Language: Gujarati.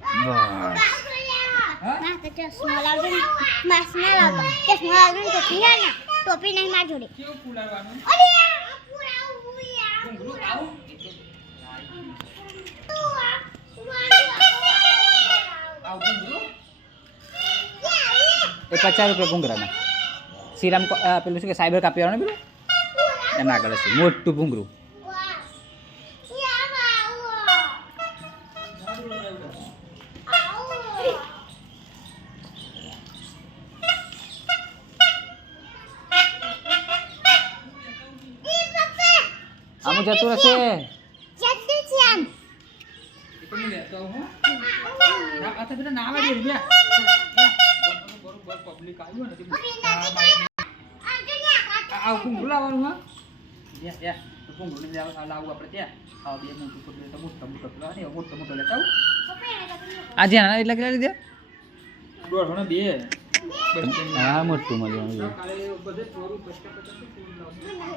ના તો ચશ્મા લાવજો ને માસ્ક ના લાવતો ચશ્મા લાવજો ને ટોપી હે ને ટોપી નહીં માર જોડે કેવું ફૂલાડવાનું અરે આ ફૂલાવું યાર ઘૂંઘરું આવું આવું ઘૂંઘરું એ 50 રૂપિયા ભૂંગરાના શ્રીરામ પેલું શું કે સાયબર કાપી આવવાનું પેલું એના આગળ છે મોટું ભૂંગરું આમ જતું રહેશે તો હું લેતો હું ના આ તો બેટા ના આવે દે બરોબર પબ્લિક આવ્યો ને આ ઘૂંઘરું લાવવાનું હા યા તો ઘૂંઘરું ને લાવવું આપણે ત્યાં આ બે મોટું પકડે તો મોટો ને મોટો લેતા આવું આજે આના એટલા કેટલા લીધા દોઢ ને બે હા મોટું મળ્યું કાલે બધે ચોરું 50 ફૂલ લાવું